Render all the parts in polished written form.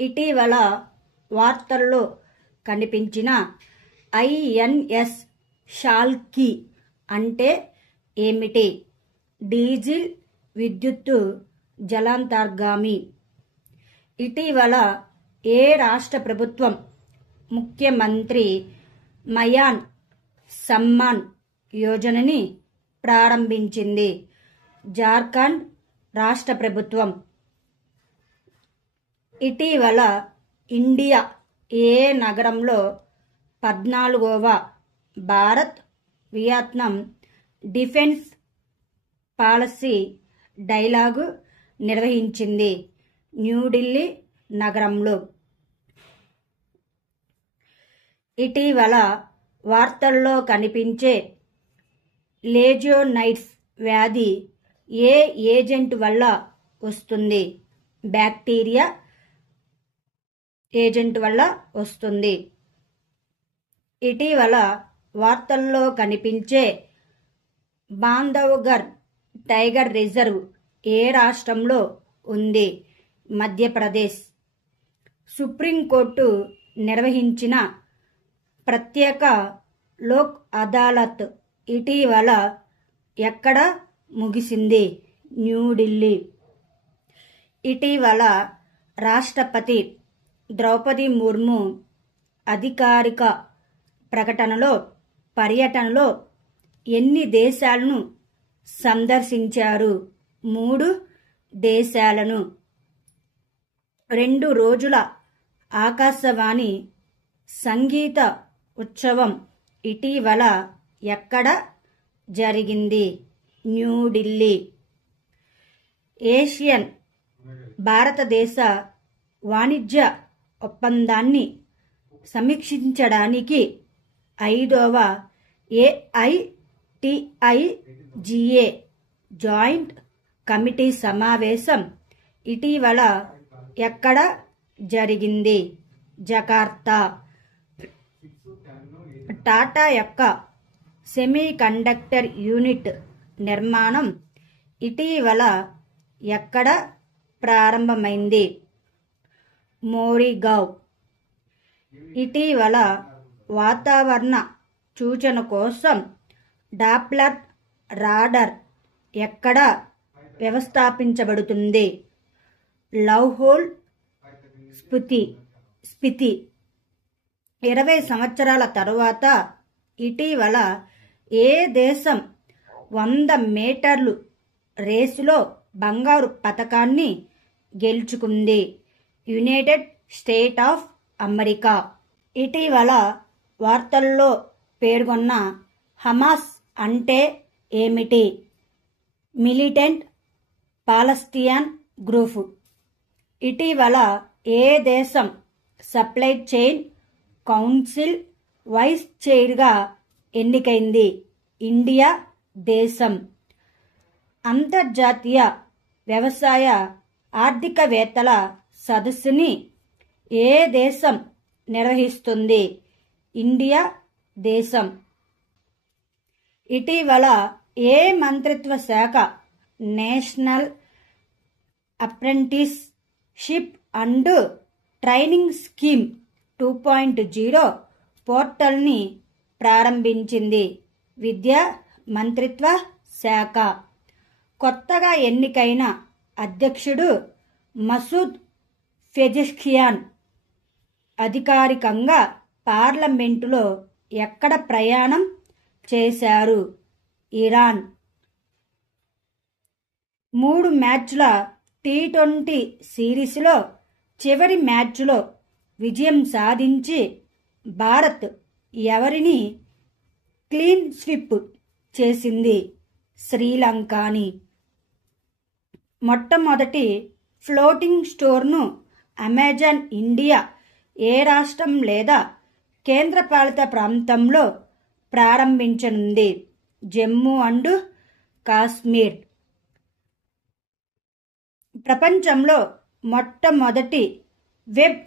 ఇటీవల వార్తల్లో కనిపించిన ఐఎన్ఎస్ షాల్కీ అంటే ఏమిటి? డీజిల్ విద్యుత్తు జలాంతర్గామి. ఇటీవల ఏ రాష్ట్ర ప్రభుత్వం ముఖ్యమంత్రి మయాన్ సమ్మాన్ యోజనని ప్రారంభించింది? జార్ఖండ్ రాష్ట్ర ప్రభుత్వం. ఇటీవల ఇండియా ఏ నగరంలో 14వ Bharat Vietnam defence policy dialogue నిర్వహించింది? న్యూఢిల్లీ నగరంలో. ఇటీవల వార్తల్లో కనిపించే లెజియోనైటిస్ వ్యాధి ఏ ఏజెంట్ వల్ల వస్తుంది? బ్యాక్టీరియా ఏజెంట్ వల్ల వస్తుంది. ఇటీవల వార్తల్లో కనిపించే బాంధవ్గర్ టైగర్ రిజర్వ్ ఏ రాష్ట్రంలో ఉంది? మధ్యప్రదేశ్. సుప్రీంకోర్టు నిర్వహించిన ప్రత్యేక లోక్ అదాలత్ ఇటీవల ఎక్కడ ముగిసింది? న్యూఢిల్లీ. ఇటీవల రాష్ట్రపతి ద్రౌపది ముర్ము అధికారిక పర్యటనలో ఎన్ని దేశాలను సందర్శించారు? 3 దేశాలను. 2 రోజుల ఆకాశవాణి సంగీత ఉత్సవం ఇటీవల ఎక్కడ జరిగింది? న్యూఢిల్లీ. ఏషియన్ భారతదేశ వాణిజ్య ఒప్పందాన్ని సమీక్షించడానికి 5వ AITIGA జాయింట్ కమిటీ సమావేశం ఇటీవల ఎక్కడ జరిగింది? జకార్తా. టాటా యొక్క సెమీకండక్టర్ యూనిట్ నిర్మాణం ఇటీవల ఎక్కడ ప్రారంభమైంది? మోరిగావ్. ఇటీవల వాతావరణ సూచన కోసం డాప్లర్ రాడార్ ఎక్కడ వ్యవస్థాపించబడుతుంది? లౌహోల్ స్పితి. 20 సంవత్సరాల తరువాత ఇటీవల ఏ దేశం 100 మీటర్లు రేసులో బంగారు పతకాన్ని గెలుచుకుంది? United States of America. ఇటీవల వార్తల్లో పేర్కొన్న హమాస్ అంటే ఏమిటి? Militant Palestine group. ఇటీవల ఏ దేశం సప్లై చైన్ కౌన్సిల్ వైస్ చైర్గా ఎన్నికైంది? ఇండియా దేశం. అంతర్జాతీయ వ్యవసాయ ఆర్థికవేత్తల సదస్సుని ఏ దేశం నిర్వహిస్తుంది? ఇండియా దేశం. ఇటీవల ఏ మంత్రిత్వ శాఖ national apprenticeship and training scheme 2.0 పోర్టల్ని ప్రారంభించింది? విద్యా మంత్రిత్వ శాఖ. కొత్తగా ఎన్నికైన అధ్యక్షుడు మసూద్ పెజెష్కియాన్ అధికారికంగా పార్లమెంటులో ఎక్కడ ప్రయాణం చేశారు? ఇరాన్. 3 మ్యాచ్ల T20 సిరీస్లో చివరి మ్యాచ్లో విజయం సాధించి భారత్ ఎవరిని క్లీన్ స్వీప్ చేసింది? శ్రీలంకని. మొట్టమొదటి ఫ్లోటింగ్ స్టోర్ను అమెజాన్ ఇండియా ఏ రాష్ట్రం లేదా కేంద్రపాలిత ప్రాంతంలో ప్రారంభించనుంది? జమ్మూ అండ్ కాశ్మీర్. ప్రపంచంలో మొట్టమొదటి వెబ్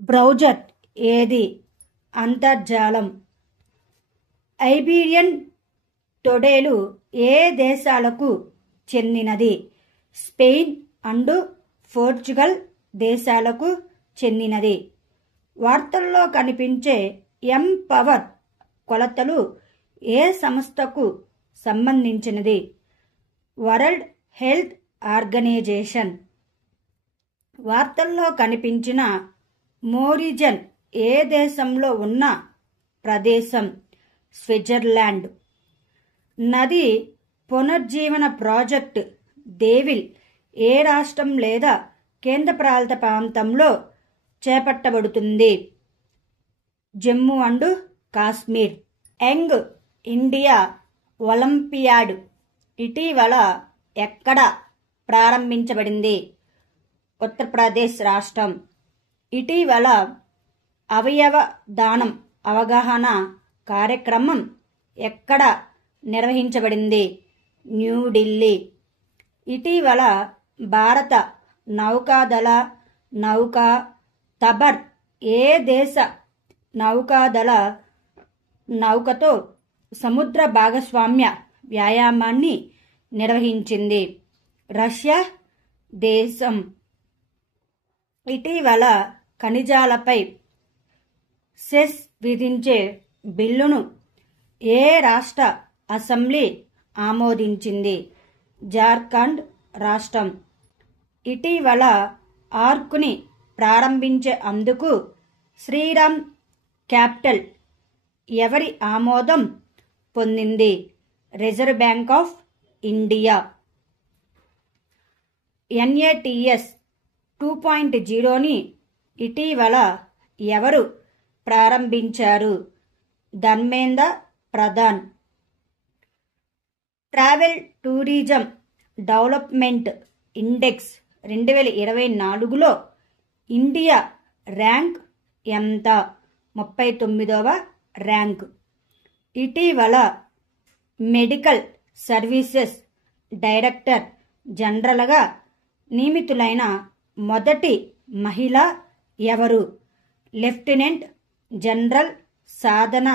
బ్రౌజర్ ఏది? అంతర్జాలం. ఐబీరియన్ తొడేలు ఏ దేశాలకు చెందినది? స్పెయిన్ అండ్ పోర్చుగల్ దేశాలకు చెందినది. వార్తల్లో కనిపించే ఎంపవర్ కొలతలు ఏ సంస్థకు సంబంధించినది? World health organization. వార్తల్లో కనిపించిన మోరిజన్ ఏ దేశంలో ఉన్న ప్రదేశం? స్విట్జర్లాండ్. నది పునర్జీవన ప్రాజెక్ట్ దేవిల్ ఏ రాష్ట్రం లేదా కేంద్రపాలిత ప్రాంతంలో చేపట్టబడుతుంది? Jammu and Kashmir. Young India Olympiad ఇటీవల ఎక్కడ ప్రారంభించబడింది? ఉత్తరప్రదేశ్ రాష్ట్రం. ఇటీవల అవయవ దానం అవగాహన కార్యక్రమం ఎక్కడ నిర్వహించబడింది? న్యూఢిల్లీ. ఇటీవల భారత నౌకాదళ నౌక తబర్ ఏ దేశ నౌకాదళ నౌకతో సముద్ర భాగస్వామ్య వ్యాయామాన్ని నిర్వహించింది? రష్యా దేశం. ఇటీవల ఖనిజాలపై సెస్ విధించే బిల్లును ఏ రాష్ట్ర అసెంబ్లీ ఆమోదించింది? జార్ఖండ్ రాష్ట్రం. ఇటీవల ఆర్కుని ప్రారంభించే అందుకు శ్రీరామ్ క్యాపిటల్ ఎవరి ఆమోదం పొందింది? Reserve Bank of India. NATS 2.0ని ఇటీవల ఎవరు ప్రారంభించారు? Dharmendra Pradhan. Travel Tourism Development Index 2024లో ఇండియా ర్యాంక్ ఎంత? 39వ ర్యాంక్. ఇటీవల మెడికల్ సర్వీసెస్ డైరెక్టర్ జనరల్గా నియమితులైన మొదటి మహిళ ఎవరు? Lieutenant General Sadhna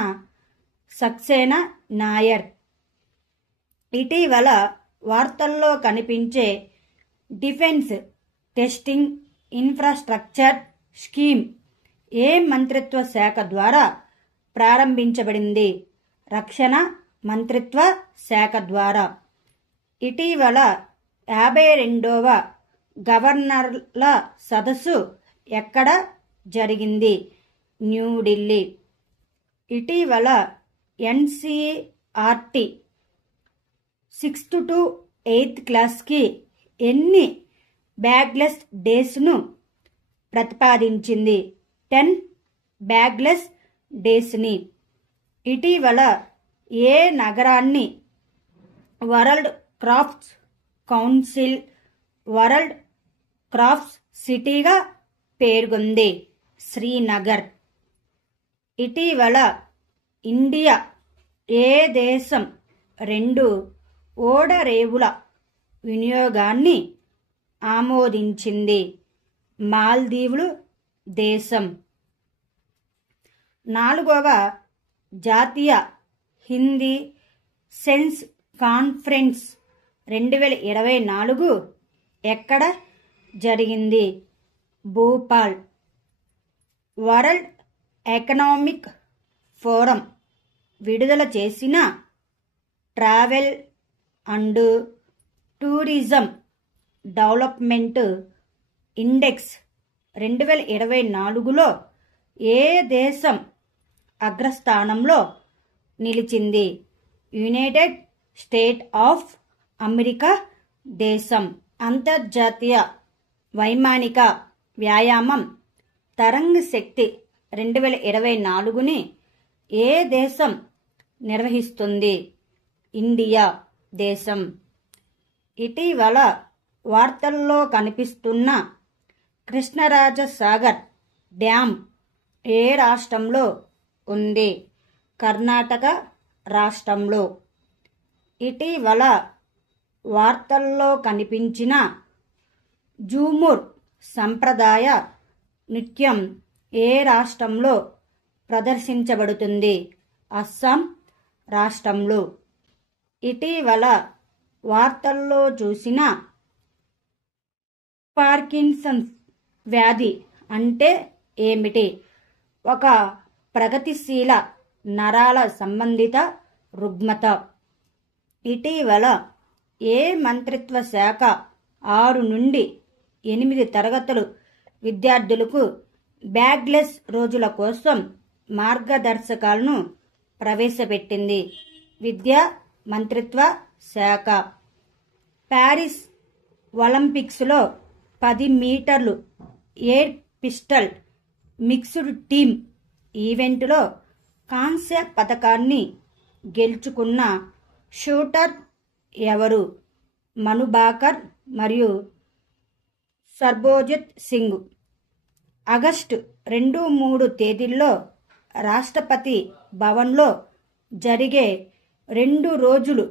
Saxena Nair. ఇటీవల వార్తల్లో కనిపించే డిఫెన్స్ టెస్టింగ్ ఇన్ఫ్రాస్ట్రక్చర్ స్కీమ్ ఏ మంత్రిత్వ శాఖ ద్వారా ప్రారంభించబడింది? రక్షణ మంత్రిత్వ శాఖ ద్వారా. ఇటీవల 52వ గవర్నర్ల సదస్సు ఎక్కడ జరిగింది? న్యూఢిల్లీ. ఇటీవల NCERT 6th to 8th క్లాస్కి ఎన్ని బ్యాగ్లెస్ డేస్ను ప్రతిపాదించింది? 10 బ్యాగ్లెస్ డేస్ని. ఇటీవల ఏ నగరాన్ని world crafts council world crafts సిటీగా పేర్కొంది? శ్రీనగర్. ఇటీవల ఇండియా ఏ దేశం 2 ఓడరేవుల వినియోగాన్ని ఆమోదించింది? మాల్దీవులు దేశం. 4వ జాతీయ హిందీ సెన్స్ కాన్ఫరెన్స్ 2024 ఎక్కడ జరిగింది? భోపాల్. వరల్డ్ ఎకనామిక్ ఫోరం విడుదల చేసిన Travel and Tourism Development Index 2024లో ఏ దేశం అగ్రస్థానంలో నిలిచింది? యునైటెడ్ స్టేట్ ఆఫ్ అమెరికా దేశం. అంతర్జాతీయ వైమానిక వ్యాయామం తరంగ్ శక్తి 2024ని ఏ దేశం నిర్వహిస్తుంది? ఇండియా దేశం. ఇటీవల వార్తల్లో కనిపిస్తున్న కృష్ణరాజసాగర్ డ్యామ్ ఏ రాష్ట్రంలో ఉంది? కర్ణాటక రాష్ట్రంలో. ఇటీవల వార్తల్లో కనిపించిన జూముర్ సంప్రదాయ నృత్యం ఏ రాష్ట్రంలో ప్రదర్శించబడుతుంది అస్సాం రాష్ట్రంలో. ఇటీవల వార్తల్లో చూసిన పార్కిన్సన్స్ వ్యాధి అంటే ఏమిటి? ఒక ప్రగతిశీల నరాల సంబంధిత రుగ్మత. ఇటీవల ఏ మంత్రిత్వ శాఖ 6 నుండి 8 తరగతులు విద్యార్థులకు బ్యాగ్లెస్ రోజుల కోసం మార్గదర్శకాలను ప్రవేశపెట్టింది? విద్యా మంత్రిత్వ శాఖ. ప్యారిస్ ఒలింపిక్స్లో 10 మీటర్లు ఎయిర్ పిస్టల్ మిక్స్డ్ టీమ్ ఈవెంటులో కాంస్య పతకాన్ని గెలుచుకున్న షూటర్ ఎవరు? మను భాకర్ మరియు సర్బోజిత్ సింగ్. ఆగస్టు 2-3 తేదీల్లో రాష్ట్రపతి భవన్లో జరిగే 2 రోజులు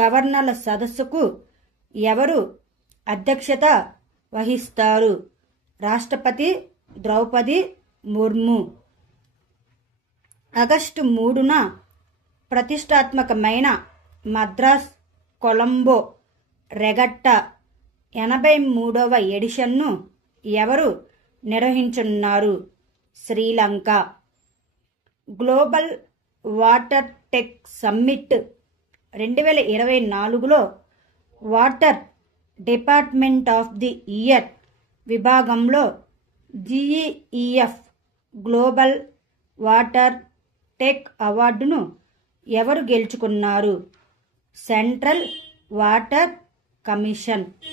గవర్నర్ల సదస్సుకు ఎవరు అధ్యక్షత వహిస్తారు? రాష్ట్రపతి ద్రౌపది ముర్ము. ఆగస్టు 3న ప్రతిష్టాత్మకమైన మద్రాస్ కొలంబో రెగట్టా 83వ ఎడిషన్ను ఎవరు నిర్వహించనున్నారు? Sri Lanka. Global Water Tech Summit 2024లో Water Department of the Year విభాగంలో GEEF గ్లోబల్ వాటర్ టెక్ అవార్డును ఎవరు గెలుచుకున్నారు? Central Water commission.